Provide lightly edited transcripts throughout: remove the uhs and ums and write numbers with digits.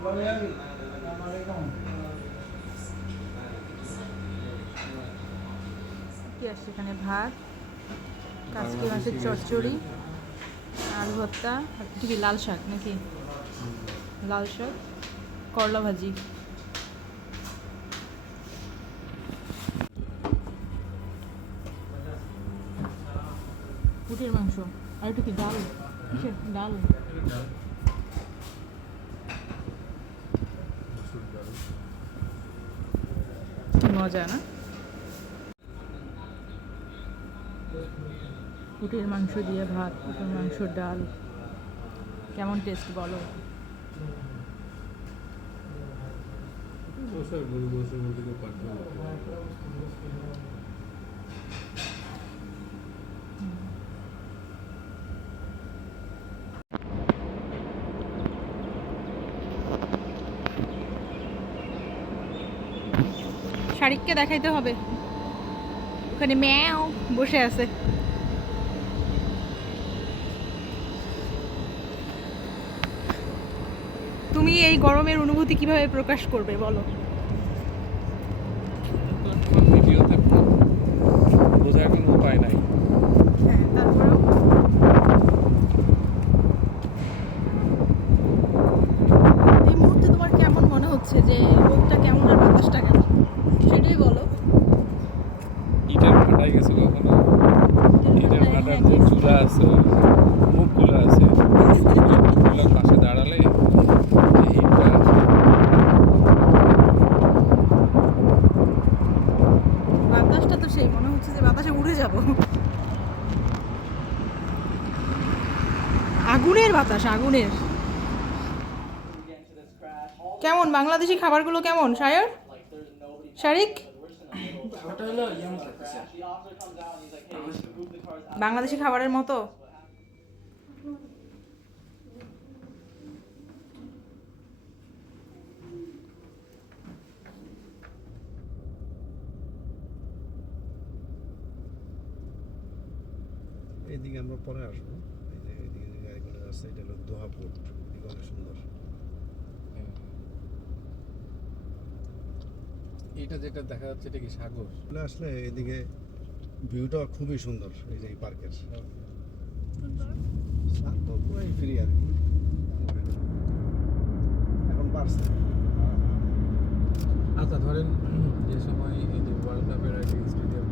কি আসছে এখানে? ভাত, কাচকি মাছের চচ্চড়ি, আলু ভর্তা, কি লাল শাক নাকি? লাল শাক, করলা ভাজি। উটের মাংস আর একটু কি ডাল, কিসের ডাল? মজা না? উটের মাংস দিয়ে ভাত, উটের মাংস ডাল, কেমন টেস্ট বলো? শারিককে দেখাইতে হবে, ওখানে ম্যাও বসে আছে। তুমি এই গরমের অনুভূতি কিভাবে প্রকাশ করবে বলো? ভিডিওতে বোঝার কোনো উপায় নাই। হ্যাঁ, তারপরেও এই মুহূর্তে তোমার কেমন মনে হচ্ছে, যে রোদটা কেমন আর বাতাসটা কেমন, সেটাই বলো। ইটের ফাটাই গেছে কখনো? ইটের ফাটার যে চুলা আছে, মুখগুলো আছে, ওগুলোর পাশে দাঁড়ালে যে হিটটা বাতাসটা তো সেই মনে হচ্ছে যে বাতাসে উড়ে যাব। আগুনের বাতাস, আগুনের। কেমন বাংলাদেশি খাবারগুলো কেমন শায়র, শারিক? বাংলাদেশি খাবারের মতো? এইদিকে আমরা পরে আসবো। এই যে এইদিকে যে গাড়িগুলো যাচ্ছে, এটা হলো দোহা পোর্ট, এদিকে অনেক সুন্দর। এটা যেটা দেখা যাচ্ছে এটা কি সাগর? চলে আসলে এদিকে ভিউটা খুবই সুন্দর। এই যে এই পার্কের তো পুরাই ফ্রি আর কি, এখন বাড়ছে। আচ্ছা ধরেন যে সময় এই যে ওয়ার্ল্ড কাপের আগে স্টেডিয়াম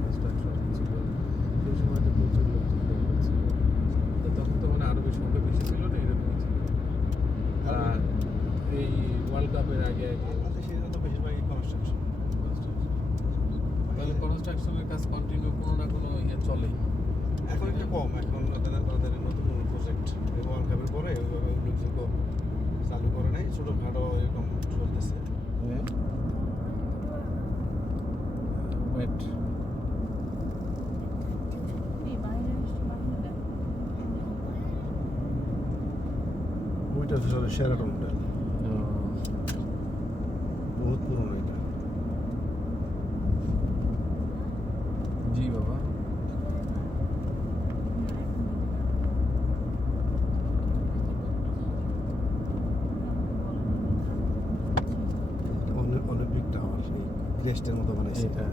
কনস্ট্রাকশন ছিল, সেই সময় তো প্রচুর লোকজন বের হচ্ছিল, তো তখন তো মানে আরও সংখ্যা বেশি ছিল না, এরকমই ছিল। আর এই ওয়ার্ল্ড কাপের আগে আগে বাংলাদেশে তো বেশিরভাগই কনস্ট্রাকশন। তাহলে কনস্ট্রাকশনের কাজ কন্টিনিউ কোনো না কোনো ইয়ে চলেই। এখন একটু কম, এখন তাদের নতুন প্রজেক্ট ওয়ার্ল্ড কাপের পরে ওইভাবে উল্লেখযোগ্য চালু করে নাই, ছোটোখাটো এরকম চলতেছে। ওয়েট ওইটা হচ্ছে শেরাটন হোটেল, বহুত পুরনো এটা। জি বাবা। অলিম্পিক টাওয়ার এই ক্রেস্টের মতো বানাইছে এটা।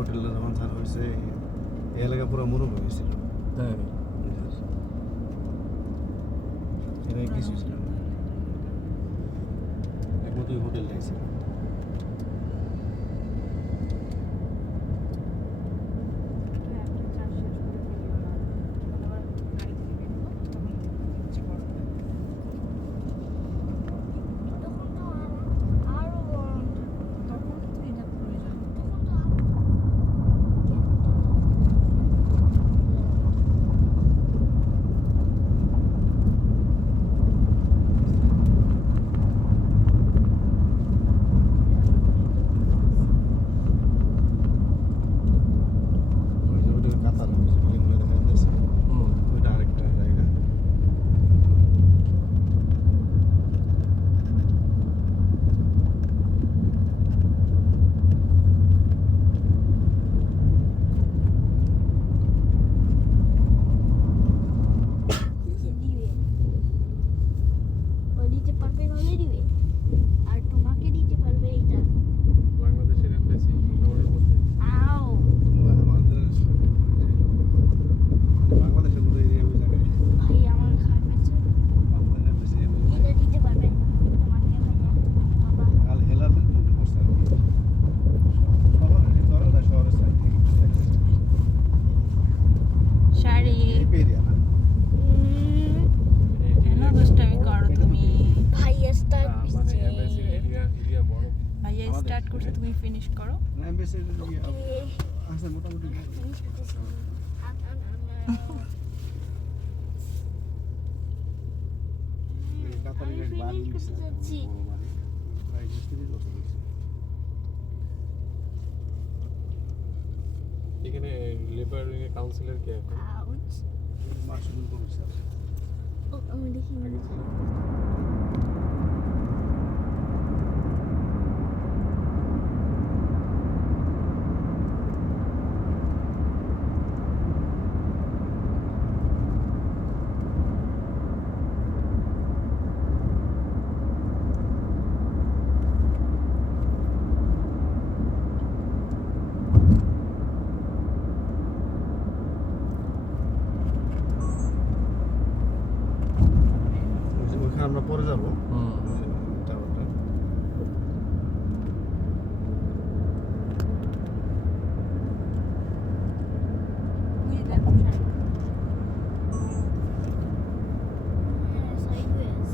হোটেলটা যখন চালু হয়েছে এই এলাকা পুরো মরুভূমি হয়েছিল তাই এখানে কিছু ছিল না একমাত্র হোটেল লাগছে কাতার বিল্ডিংগুলো দেখা যাচ্ছে ওইটা আরেকটা জায়গা দিবে ও দিতে পারবে ভাবে দিবে আর তোমাকে দিতে পারবে এইটা বাংলাদেশের এমবাসি শহরের মধ্যে আও আমাদের বাংলাদেশের পুরো এরিয়া ওই জায়গায় ভাই আমার খাবেছে বাংলাদেশের বেশি এটা দিতে পারবে তোমাকে ভাইয়া বাবা কাল হেলালের মধ্যে পড়ছে আর কি শহরের শহরের সাইড শাড়ি এই এরিয়া না কেন দুষ্টামি করো তুমি ভাইয়া স্টার্ট মানে এমবাসির এরিয়া বড় ভাইয়া আমাদের- স্টার্ট করছে তুমি ফিনিশ করো না বেশি আছে মোটামুটি কাতারের এক বাড়ি ফিনিশ করতে যাচ্ছি প্রায় 30 বছর হয়েছে এখানে লেবার কাউন্সিলর কে এখন আউচ মাসুদুল কবির স্যার ও আমি দেখি আগে ছিল ওইখানে আমরা পরে যাবো হুম টাওয়ারটা হ্যাঁ সাইডওয়েজ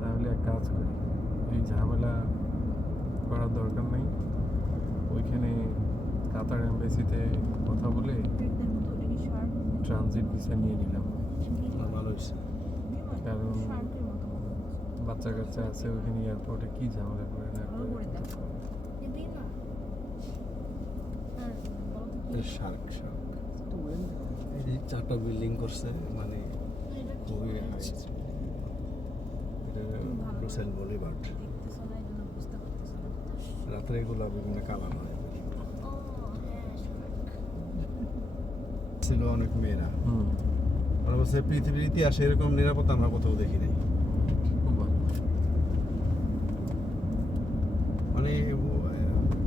তাহলে এক কাজ করি এই ঝামেলা করার দরকার নেই ওইখানে কাতার এমবাসিতে কথা বলে ট্রানজিট ভিসা নিয়ে নিলাম ভালো হয়েছে কারণ বাচ্চা কাচ্চা আছে ওইখানে এয়ারপোর্টে কি ঝামেলা করে না করে দিবি না শার্ক এই যে 4টা বিল্ডিং করছে মানে খুবই হাইট এটা রুসেল বলিভার্ড রাত্রে এগুলো বিভিন্ন কালার হয় ও হ্যাঁ ছিল অনেক মেয়েরা হুম আর বলছে পৃথিবীর ইতিহাসে এরকম নিরাপত্তা আমরা কোথাও দেখি নাই বাহ। মানে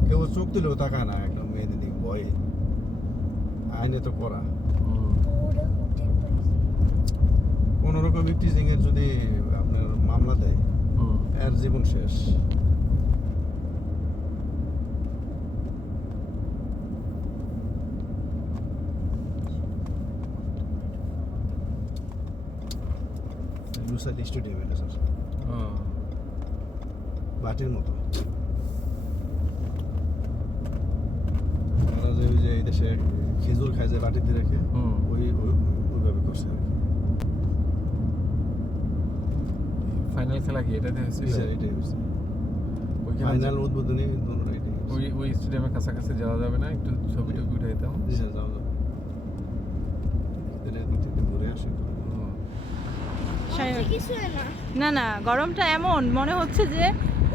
কেউ চোখ দিলেও তাকায় না একদম মেয়েদের দিকে ভয়ে আইনে তো করা হুম ওরা হোটেল পাইছে কোনো রকম টিচিং এর যদি আপনার মামলা দেয় হুম এর জীবন শেষ দু সাইড স্টেডিয়াম এটা স্যার ও বাটির মতো ওরা যে ওই যে এই দেশে খেজুর খায় যে বাটিতে রেখে হুম। ওইভাবে করছে আর কি ফাইনাল খেলা কি এটাতে জি হয়েছিল স্যার এটাই হচ্ছে ওইখানে ফাইনাল উদ্বোধনী এটাই ওই স্টেডিয়ামের কাছাকাছি যাওয়া যাবে না একটু ছবি টবি উঠাইতাম জি স্যার যাও যাও তাহলে একটু ঘুরে আসো সায়র কিছু না না না গরমটা এমন মনে হচ্ছে যে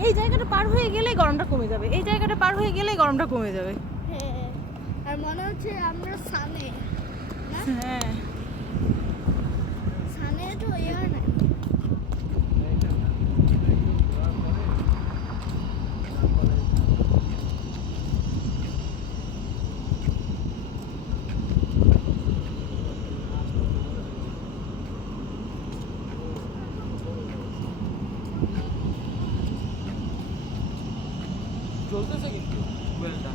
এই জায়গাটা পার হয়ে গেলেই গরমটা কমে যাবে, এই জায়গাটা পার হয়ে গেলেই গরমটা কমে যাবে। হ্যাঁ আর মনে হচ্ছে আমরা সানে না হ্যাঁ সানে তো ইয়ার না চলতেছে কিন্তু ওয়েলটা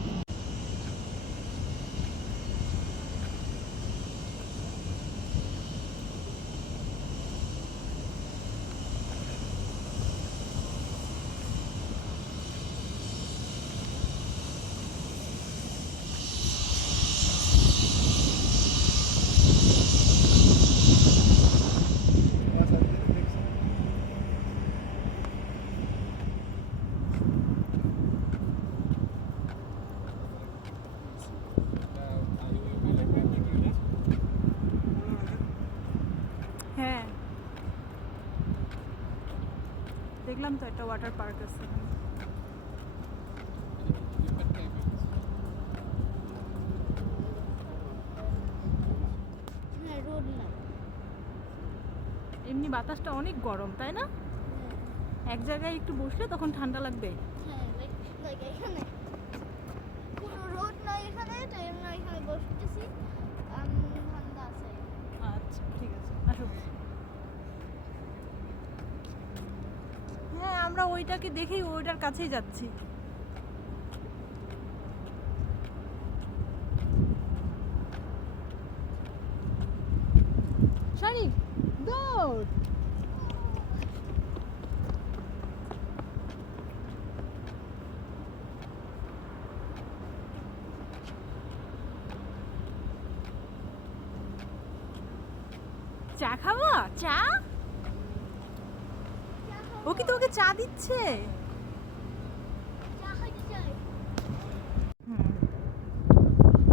হ্যাঁ দেখলাম তো একটা ওয়াটার পার্ক আছে এখানে। হ্যাঁ রোড না এমনি বাতাসটা অনেক গরম তাই না, এক জায়গায় একটু বসলে তখন ঠান্ডা লাগবে। হ্যাঁ লাইক এখানে কোনো রোড নাই এখানে তাই আমরা এখানে বসতেছি ঠান্ডা আছে আচ্ছা ঠিক আছে আসো। হ্যাঁ আমরা ওইটাকে দেখেই ওইটার কাছেই যাচ্ছি। শারিক দৌড়। চা খাওয়া চা, ও কি তোকে চা দিচ্ছে? চা খাইতে চাই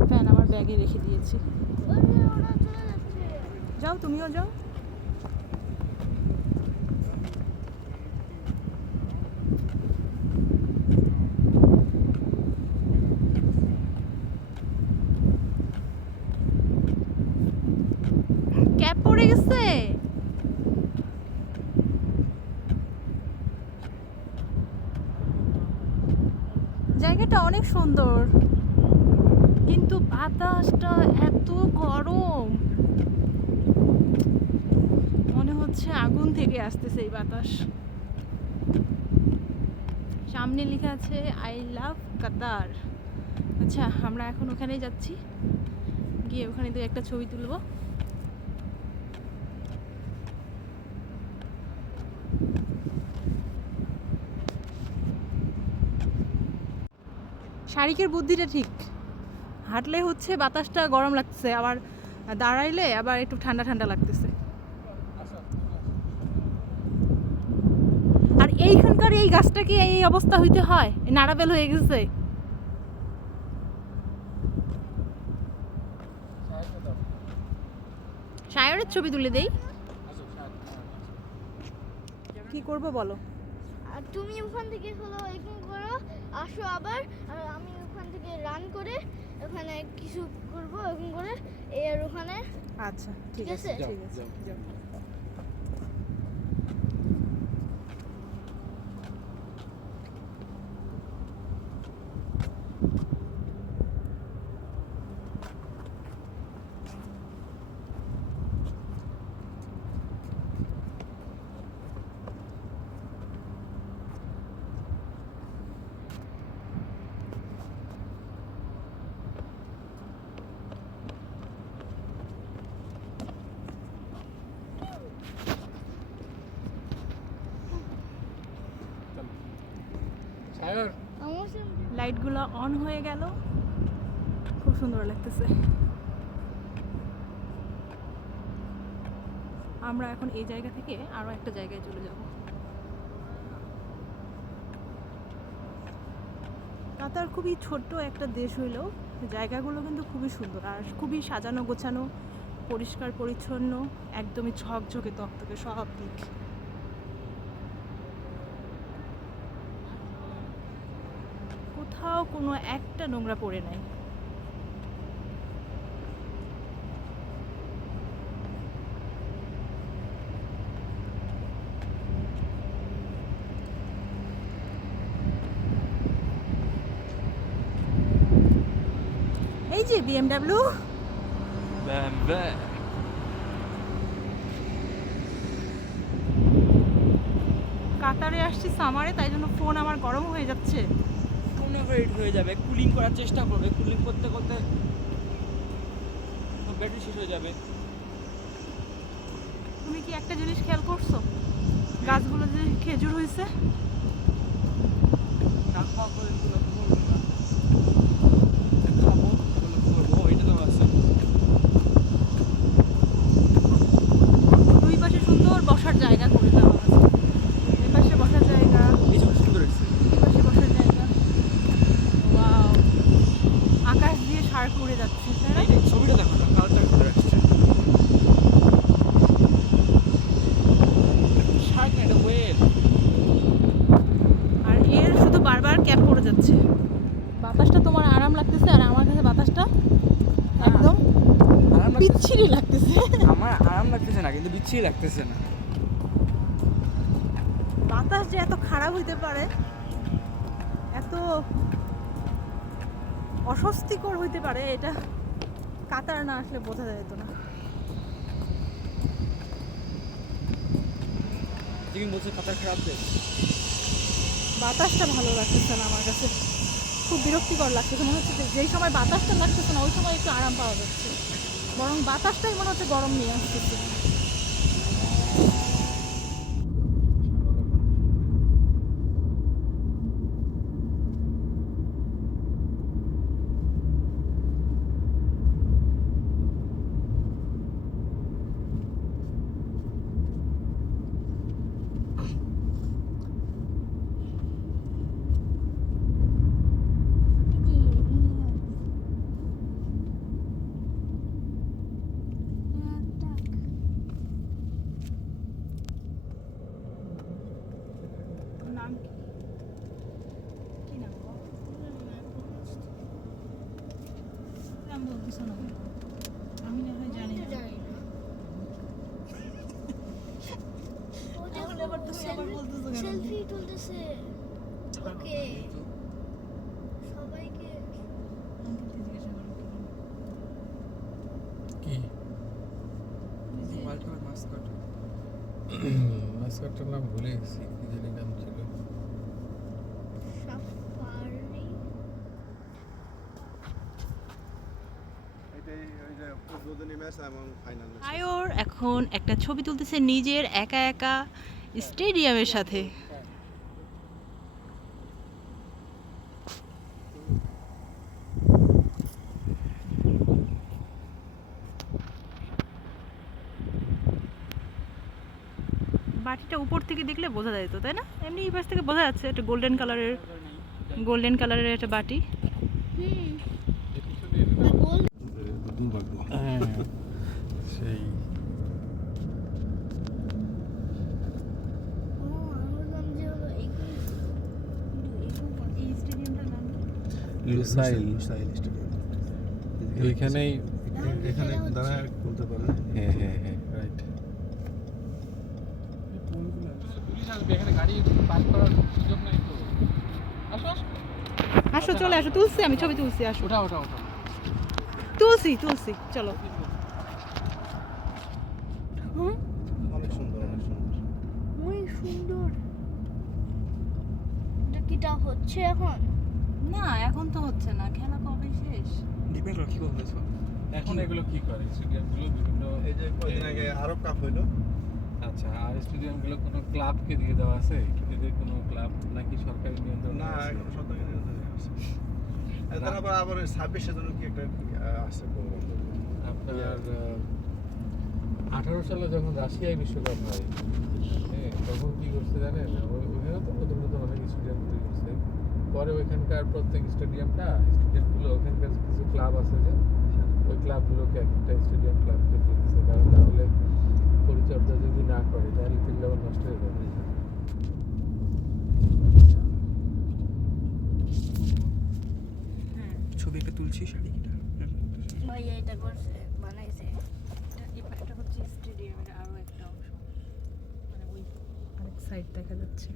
ফ্যান আমার ব্যাগে রেখে দিয়েছি, ওরা চলে যাচ্ছে যাও তুমিও যাও। ক্যাপ পড়ে গেছে। জায়গাটা অনেক সুন্দর কিন্তু বাতাসটা এত গরম, মনে হচ্ছে আগুন থেকে আসতেছে এই বাতাস। সামনে লেখা আছে আই লাভ কাতার। আচ্ছা আমরা এখন ওখানেই যাচ্ছি, গিয়ে ওখানে দু একটা ছবি তুলবো। শারিকের বুদ্ধিটা ঠিক, হাঁটলে হচ্ছে বাতাসটা গরম লাগতেছে, আবার দাঁড়াইলে আবার একটু ঠান্ডা ঠান্ডা লাগতেছে। আর এইখানকার এই গাছটা কি এই অবস্থা হইতে হয়, নাড়াবেল হয়ে গেছে। সায়রের ছবি তুলে দেই, কি করব বলো? আর তুমি ওখান থেকে হলো এরকম করো আসো আবার আর আমি ওখান থেকে রান করে ওখানে কিছু করবো এরকম করে এর ওখানে আচ্ছা ঠিক ঠিক আছে আছে? ঠিক আছে যাও। আর আমার সামনে লাইটগুলো অন হয়ে গেল, খুব সুন্দর লাগতেছে। আমরা এখন এই জায়গা থেকে আরো একটা জায়গায় চলে যাব। কাতার খুবই ছোট্ট একটা দেশ হইলেও জায়গাগুলো কিন্তু খুবই সুন্দর আর খুবই সাজানো গোছানো, পরিষ্কার পরিচ্ছন্ন, একদমই ঝকঝকে তকতকে সব দিক। কোথাও কোনো একটা নোংরা পড়ে নাই। এই যে BMW। কাতারে আসছি সামারে, তাই জন্য ফোন আমার গরম হয়ে যাচ্ছে। ফোন ওভারহিট হয়ে যাবে, কুলিং করার চেষ্টা করবে, কুলিং করতে করতে ব্যাটারি শেষ হয়ে যাবে। তুমি কি একটা জিনিস খেয়াল করছো, গাছগুলো যে খেজুর হয়েছে? না খাওয়া করে এগুলো করবো না, খাবো এগুলো করবো, এটা তো আছে। দুই পাশে সুন্দর বসার জায়গা করে দেওয়া আছে। এই পাশে বসার জায়গা, এই ছবি সুন্দর এসছে। এই পাশে বসার জায়গা। ওয়াও, আকাশ দিয়ে শার্ক উড়ে যাচ্ছে, তাই না? এই যে ছবিটা দেখো না, কালারটা করে আসছে। শার্ক না, এটা ওয়েল। আর এর শুধু বারবার ক্যাপ পড়ে যাচ্ছে। বাতাসটা তোমার আরাম লাগতেছে আর আমার কাছে বাতাসটা একদম আরাম লাগতেছে। বিচ্ছিরি লাগতেছে। আমার আরাম লাগতেছে না, কিন্তু বিচ্ছিরি লাগতেছে না। বাতাস যে এত খারাপ হইতে পারে, এত অস্বস্তিকর হইতে পারে, এটা কাতার না আসলে বোঝা যেত না। তুমি বলছো কাতার খারাপ দেশ? বাতাসটা ভালো লাগতেছে না আমার কাছে, খুব বিরক্তিকর লাগতেছে। মনে হচ্ছে যে যেই সময় বাতাসটা লাগতেছে না ওই সময় একটু আরাম পাওয়া যাচ্ছে, বরং বাতাসটাই মনে হচ্ছে গরম নিয়ে আসতেছে। নাম কি? কি নাম গো? নাম বলতেছ না কেন? আমি না হয় জানি না। তাহলে আবার তুমি আবার বলতেছো কেন? সেলফি তুলতেছে। ওকে সবাইকে আঙ্কেলকে জিজ্ঞাসা করো কি কি? ওয়ার্ল্ড কাপের মাস্কট। মাস্কারটার নাম ভুলে গেছি, কি জানি নাম ছিল। সাফারি এটাই ওই যে উদ্বোধনী ম্যাচ এবং ফাইনাল ম্যাচ। আয়র এখন একটা ছবি তুলতেছে নিজের একা একা স্টেডিয়ামের সাথে। বাটিটা উপর থেকে দেখলে বোঝা যেত, তাই না? এমনি এই পাশ থেকে বোঝা যাচ্ছে একটা গোল্ডেন কালারের একটা বাটি। গোল দুর্ভাগ্য। সেই আমার যে হলো এই স্টেডিয়ামটার নাম লুসাইল। Lusail stadium. এইখানেই। এখানে দাঁড়া বলতে পারে। হ্যাঁ হ্যাঁ হ্যাঁ, রাইট। পুলিশ আসবে, এখানে গাড়ি পার্ক করার সুযোগ নাই তো। আসো আসো, আসো, চলে আসো, তুলছি আমি ছবি তুলছি, আসো। ওঠা ওঠা ওঠা। তুলছি চলো। অনেক সুন্দর, অনেক সুন্দর। অনেক সুন্দর। এটা কিটা হচ্ছে এখন? না এখন তো হচ্ছে না, খেলা কবে শেষ? ডিপেন্ড করে কি বলতেছো। এখন এগুলো কি করে স্টেডিয়ামগুলো বিভিন্ন এই যে কয়েকদিন আগে আরব কাপ হইলো, আচ্ছা, আর স্টেডিয়ামগুলো কোনো ক্লাবকে দিয়ে দেওয়া আছে? এদের কোনো ক্লাব নাকি সরকারি নিয়ন্ত্রণ না আছে? এখন সরকারি নিয়ন্ত্রণে আছে। আর তারা আবার 26 জন্য কি একটা আছে প্রোগ্রাম। আপনার 18 সালে যখন রাশিয়ায় বিশ্বকাপ হয়, হ্যাঁ, তখন কি করছে জানেন? ওইখানে তো নতুন নতুন অনেক স্টেডিয়াম তৈরি করছে। পরে ওইখানকার প্রত্যেক স্টেডিয়ামগুলো ওখানকার কিছু ক্লাব আছে যে ওই ক্লাবগুলোকে একটা স্টেডিয়াম ক্লাবকে দিয়ে দিচ্ছে, কারণ তাহলে পরিচর্যা যদি না করে তাহলে ফিল্ড আবার নষ্ট হয়ে যাবে। ছবি একটা তুলছি শাড়িটা। ভাইয়া এটা করছে বানাইছে। এটা হচ্ছে স্টেডিয়ামের আরো একটা অংশ, মানে ওই আরেক সাইড দেখা যাচ্ছে।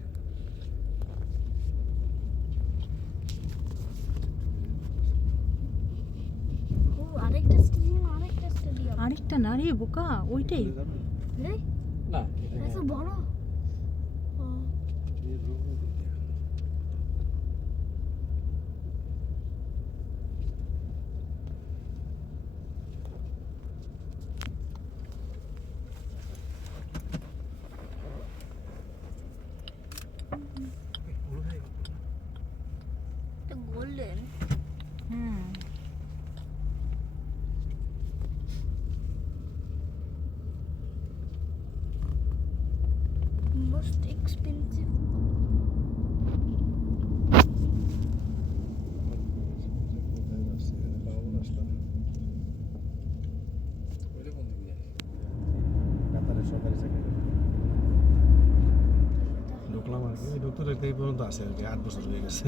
ও আরেকটা স্টেডিয়াম। আরেকটা না রে বোকা, ওইটাই। এই না, এটা তো বড়। ও এটা গোল্ডেন। হুম, মোস্ট এক্সপেন্সিভ। ওইটা কোন দিকে যায়? কাতারের সরকারি চাকরি ঢুকলাম আর কি, ঢুকতে ঢুকতে এই পর্যন্ত আছে আর কি, 8 বছর হয়ে গেছে।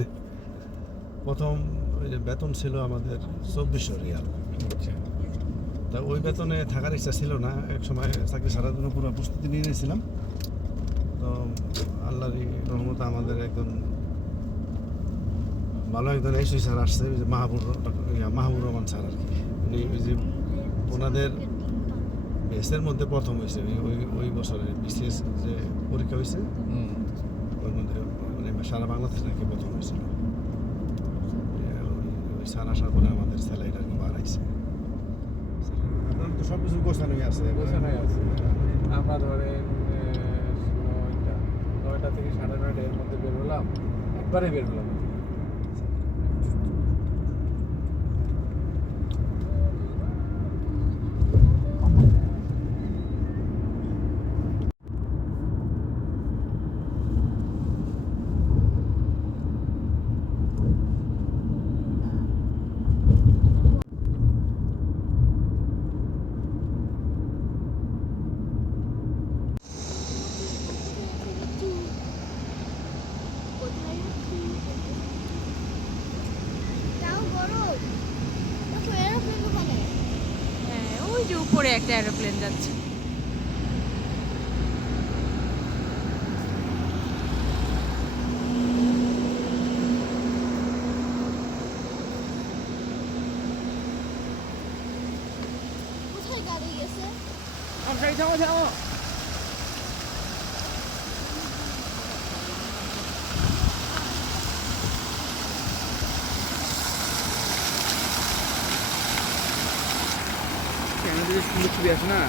প্রথম ওই যে বেতন ছিল আমাদের 2400 রিয়াল। আচ্ছা, তা ওই বেতনে থাকার ইচ্ছা ছিল না, এক সময় চাকরি ছাড়ার জন্য পুরো প্রস্তুতি নিয়ে নিয়েছিলাম। তো আল্লাহরই রহমতে আমাদের একজন ভালো একজন এসই স্যার আসছে, ওই যে মাহবুর রহমান স্যার আর কি। উনি ওই যে ওনাদের বেসের মধ্যে প্রথম হয়েছে ওই বছরে বিসিএস যে পরীক্ষা হয়েছে ওর মধ্যে, মানে সারা বাংলাদেশ নাকি প্রথম হয়েছিল। ওই স্যার আসার পরে আমাদের স্যালারিটা আর কি বাড়াইছে। আপনার তো সব কিছু গোছানোই আছে। গোছানোই আছে। আমরা ধরেন 9টা থেকে 9:30 এর মধ্যে বের হলাম, একবারে বের হলাম। কোথায় আছি? তাও গরম। দেখো এরোপ্লেন ওখানে। হ্যাঁ, ওই যে উপরে একটা এরোপ্লেন যাচ্ছে। কোথায় গাড়ি গেছে? গাড়ি থামো থামো। ক্যামেরা সুন্দর ছবি আছে না?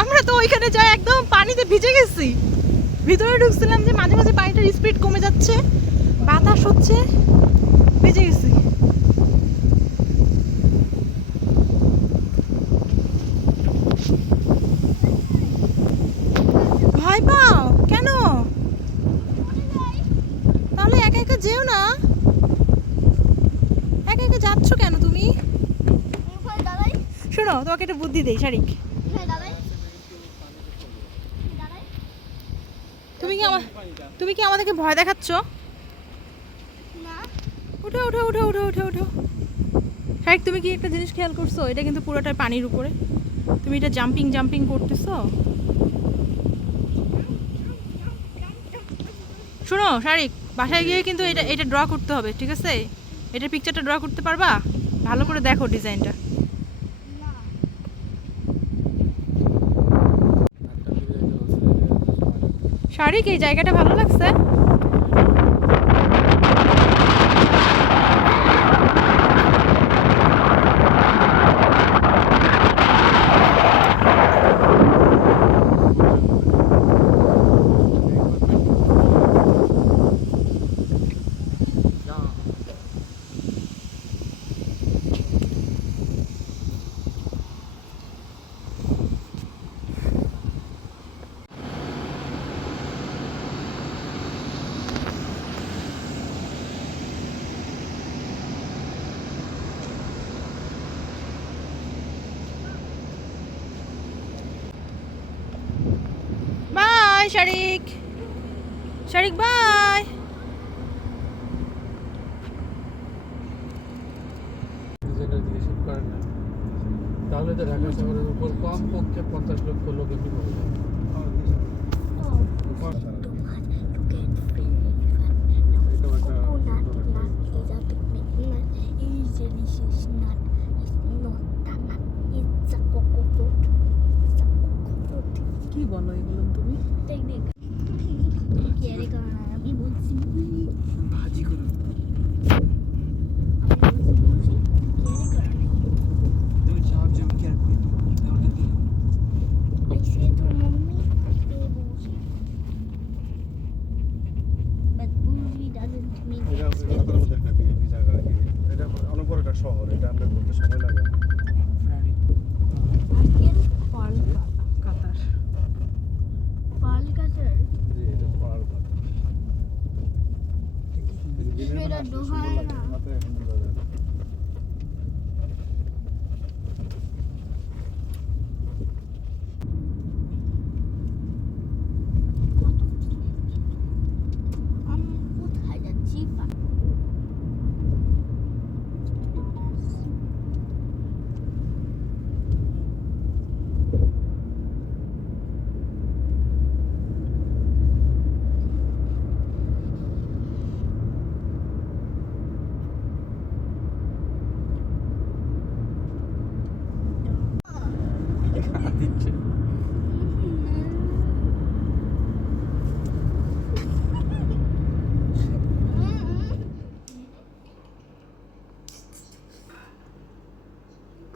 আমরা তো ওইখানে যাই একদম পানিতে ভিজে গেছি। ভিতরে ঢুকছিলাম যে মাঝে মাঝে পানিটার স্পিড কমে যাচ্ছে, বাতাস হচ্ছে, ভিজে গেছি। ভয় পাও কেন? তাহলে একা একা যেও না। একা একা যাচ্ছ কেন তুমি? ওখানে দাঁড়াই। শোনো, তোমাকে একটা বুদ্ধি দেই শারিক। ওখানে দাঁড়াই। দাঁড়াই। তুমি কি আমাদেরকে ভয় দেখাচ্ছ? না। উঠো উঠো উঠো উঠো উঠো উঠো। শারিক, তুমি কি একটা জিনিস খেয়াল করছো? এটা কিন্তু পুরোটাই পানির উপরে। তুমি এটা জাম্পিং জাম্পিং করতেছো? শোনো শারিক, বাসায় গিয়ে কিন্তু এটা এটা ড্র করতে হবে, ঠিক আছে? এটার পিকচারটা ড্র করতে পারবা? ভালো করে দেখো ডিজাইনটা। না শারিক, এই জায়গাটা ভালো লাগছে? Bye Shariq, Shariq bye. ডিজাইনটা দিকে শুট করেন না, তাহলে তো ঢাকা শহরের উপর কম পক্ষে 50 লক্ষ লোক এমনি পাবে। এটাও একটা কি বলো এগুলো তুমি? আমি বলছি ভাজি করে তুমি সাহায্য আমি কেয়ার করি তাহলে দিই I say to mommy, they bougie. But bougie doesn't mean এটা আপনার মধ্যে একটা বিএপি জায়গা আর কি। এটা অনেক বড় একটা শহর, এটা আমরা করতে সময় লাগে। Uncle, পার্ল কাতার। Paul Cutter. জি, এটা পাহাড় ঘাট। এটা দোহায় না। মাথায় এখন বোঝা যায় না। আমি কোথায় যাচ্ছি? দিচ্ছে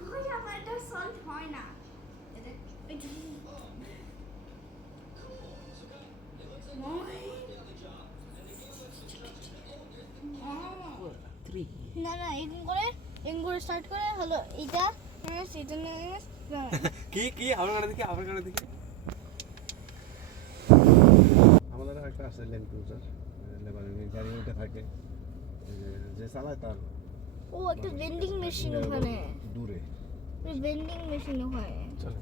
কই আমার এটা সলভ হয় না। না না এরকম করে স্টার্ট করে হলো এটা এটা কি কি আমার কাছে দেখি আমাদের একটা আছে ল্যান্ড ক্রুজার, লেবারনের গাড়ি ওইটা থাকে, যে চালায় তার ও একটা ভেন্ডিং মেশিন ওখানে, দূরে। ভেন্ডিং মেশিন ওখানে। চলে।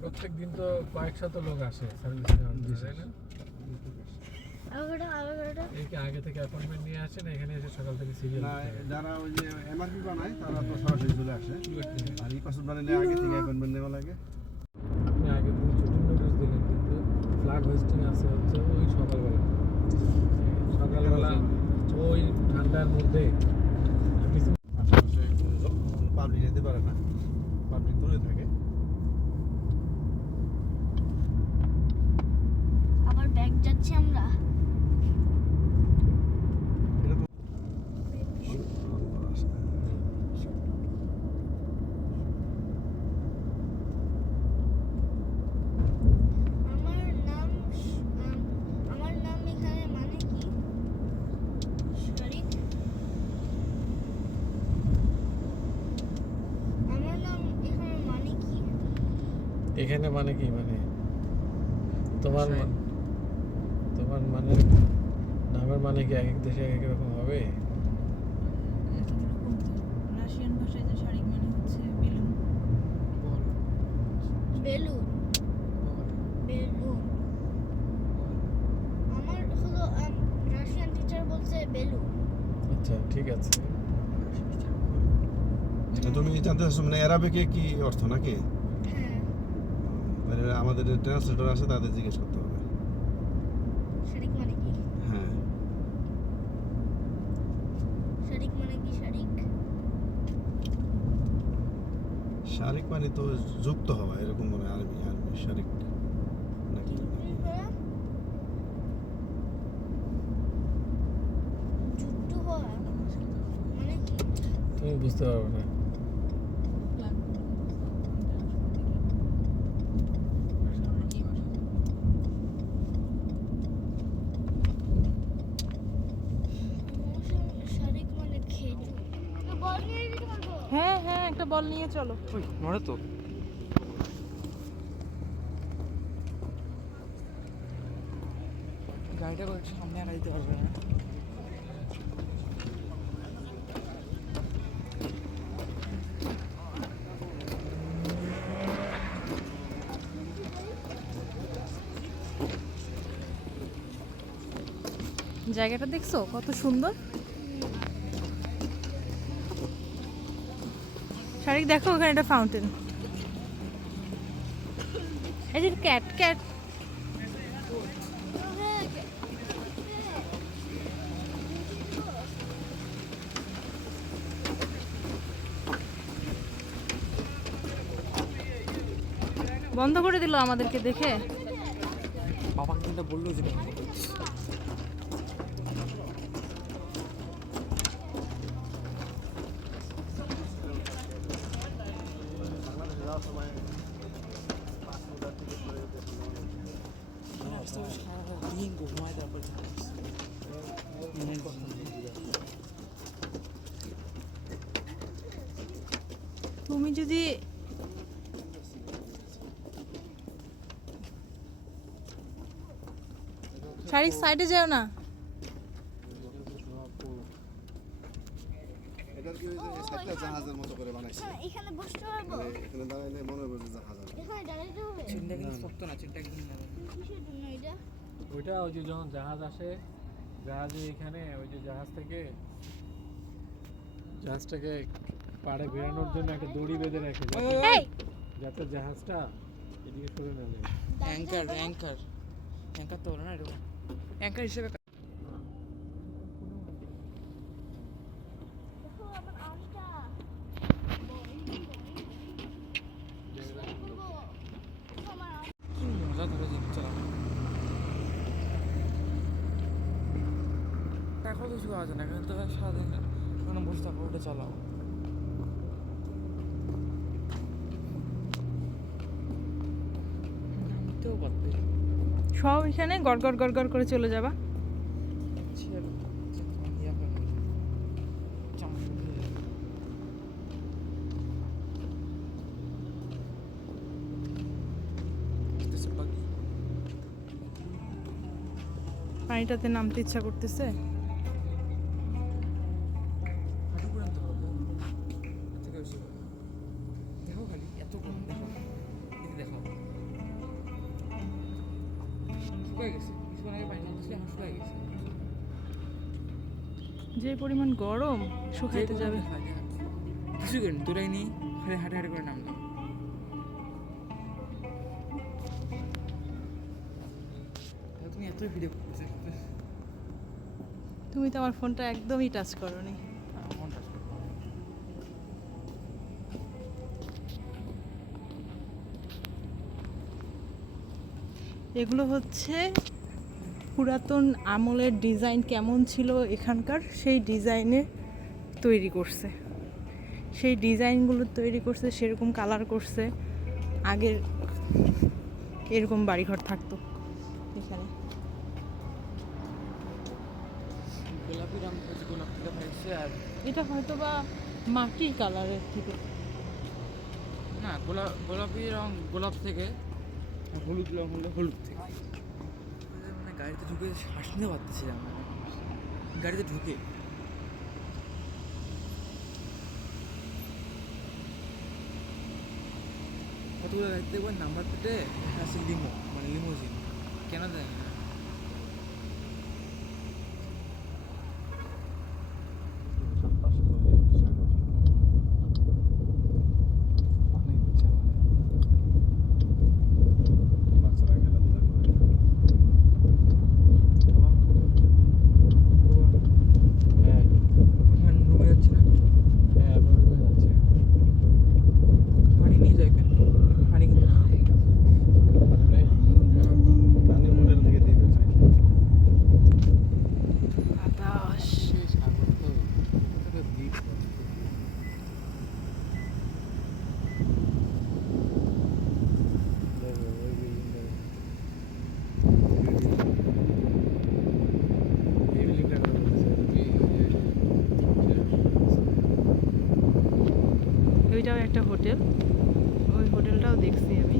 প্রত্যেক দিন তো কয়েক শত লোক আসে সার্ভিস নেওয়ার জন্য, তাই না? আলাদা এই কি আগে থেকে অ্যাপয়েন্টমেন্ট নিয়ে আসেন, এখানে এসে সকাল থেকে সিরিয়াল না, যারা ওই যে এমআরপি বানায় তারা তো সরাসরি চলে আসে, আর এই পাসপোর্ট বানালে আগে থেকে অ্যাপয়েন্টমেন্ট নেওয়া লাগে। আপনি আগে দিন ছুটির নোটিশ দিলেন, কিন্তু ফ্ল্যাগ হোয়েস্টিং আছে হচ্ছে ওই সকালবেলা ওই ঠান্ডার মধ্যে কিছু আশেপাশে পাবলিক যেতে পারে না, পাবলিক দূরে থাকে। আবার ব্যাগ যাচ্ছি আমরা। এটা তো আমার নাম এখানে মানে কি? শারিক, আমার নাম এখানে মানে কি? এখানে মানে কি, মানে তোমার তোমার মানে নামের মানে কি এক এক দেশে এক এক রকম হবে? রাশিয়ান ভাষায় যে শারিক মানে হচ্ছে বেলুন। Balloon, balloon. বেলুন। আচ্ছা ঠিক আছে। তো তুমি জানতে চাচ্ছ মানে অ্যারাবিকে কি অর্থ নাকি? হ্যাঁ, মানে আমাদের ট্রান্সলেটর আছে, তাদের জিজ্ঞেস করতে হবে। শারিক মানে কি? হ্যাঁ, শারিক মানে কি? শারিক মানে তো যুক্ত হওয়া, এরকম মনে হয় আরবি আরবি শারিক নাকি? যুক্ত হওয়া মানে কি? তুমি বুঝতে পারবে না। শারিক মানে খেজুর। বল নিয়ে যেতে পারবো? হ্যাঁ হ্যাঁ, একটা বল নিয়ে চলো। ওই নড়ে তো। গাড়িটা করে একটু সামনে আনা দিতে পারবে না? জায়গাটা দেখছো কত সুন্দর। শারিক দেখো, ওখানে একটা ফাউন্টেন। এই যে ক্যাট ক্যাট। বন্ধ করে দিল আমাদেরকে দেখে। বাবা কিন্তু বললো যে দিন ঘুমায় তারপর তুমি যদি শারিক সাইডে যাও না। এটার কি হয়েছে, সাইডটা জাহাজের মতো করে বানাইছে। এখানে বসতে পারবো? এখানে দাঁড়াইলে মনে হবে যে জাহাজ। এখানে দাঁড়াইতে হবে? চিন্তা কিন্তু শক্ত না, চিন্তা কিন্তু না। কিসের জন্য এটা? ওইটা ওই যে যখন জাহাজ আসে, জাহাজে এখানে ওই যে জাহাজটাকে পাড়ে ঘোরানোর জন্য একটা দড়ি বেঁধে রাখে, এই যাতে জাহাজটা এদিকে সরে না যায়। অ্যাঙ্কার অ্যাঙ্কার অ্যাঙ্কার তো বলো না এরকম অ্যাঙ্কার হিসেবে দেখো আমার আর্মটা। আমার arm। কি মজা ধরে জিনিস চালানো। টাকাও কিছু পাওয়া যায় না, এখানে তো সারাদিন ওখানে বসে থাকো, ওটা চালাও। নামতেও পারবে। সব এখানে গড় গড় গড় গড় করে চলে যাবা। পানিটাতে নামতে ইচ্ছা করতেছে। দেখো খালি এত কম, দেখো দেখো শুকায় গেছে, কিছুক্ষণ আগে পানি নামতেছিল, এখন শুকায় গেছে। যে পরিমাণ গরম শুকাইতে যাবে। কিছু করেন তোরাই নেই, খালি হাঁটে হাঁটে করে নামলাম। তুমি এতই ভিডিও করতে তুমি তো আমার ফোনটা একদমই টাচ করোনি। এগুলো হচ্ছে পুরাতন আমলের ডিজাইন কেমন ছিল এখানকার, সেই ডিজাইনে তৈরি করছে। সেই ডিজাইনগুলো তৈরি করছে, সেরকম কালার করছে। আগের এরকম বাড়িঘর থাকতো এখানে। গোলাপি রং, গোলাপিটা হয়েছে। আর এটা হয়তো বা মাটির কালারের থেকে, না গোলাপি রং গোলাপ থেকে, আর হলুদ রং হলো হলুদ থেকে। মানে গাড়িতে ঢুকে শ্বাস নিতে পারতেছিলাম না গাড়িতে ঢুকে। কতগুলো গাড়িতে একবার নাম্বার প্লেটে আছে লিমো, মানে লিমোজিন, কেন জানি না। একটা হোটেল, ওই হোটেলটাও দেখছি আমি।